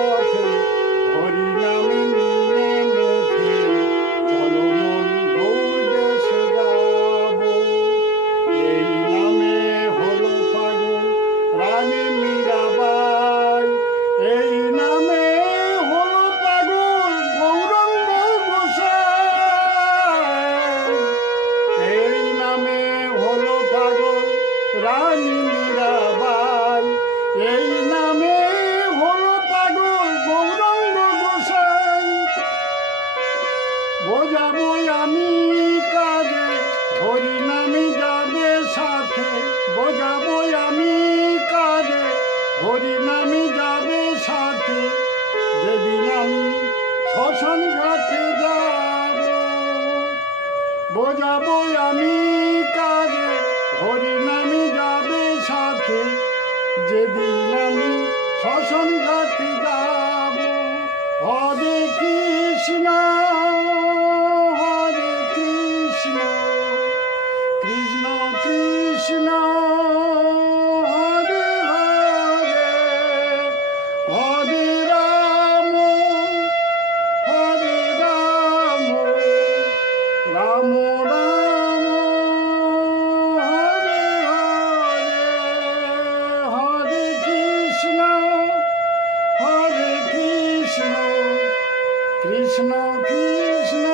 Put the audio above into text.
পথে হরি নামে নিয়ে মুখে চলো মন গৌর দেশে যাব। এই নামে হলো ফাগুন রানী মীরাবাই, এই নামে হলো পাগল গৌরাঙ্গ গোসাই, এই নামে হলো পাগল রানী মীরাবাই, এই নামে হলো পাগল গৌরাঙ্গ গোসাই। বোঝাবো আমি কাজে হরি নামে যাবে সাথে, বোঝাবো আমি কাজে হরি নামে যাবে সাথে, যেদিন আমি শ্মশান ঘাটে যাব। বোঝাবো আমি কাজে হরি নামে যাবে সাথে, যেদিন আমি শ্মশান ঘাটে যাব। হরে কৃষ্ণ হরে কৃষ্ণ কৃষ্ণ কৃষ্ণ হরে হরে, হরে রাম হরে রাম রাম রাম হরে হরে, হরে কৃষ্ণ কৃষ্ণ কৃষ্ণ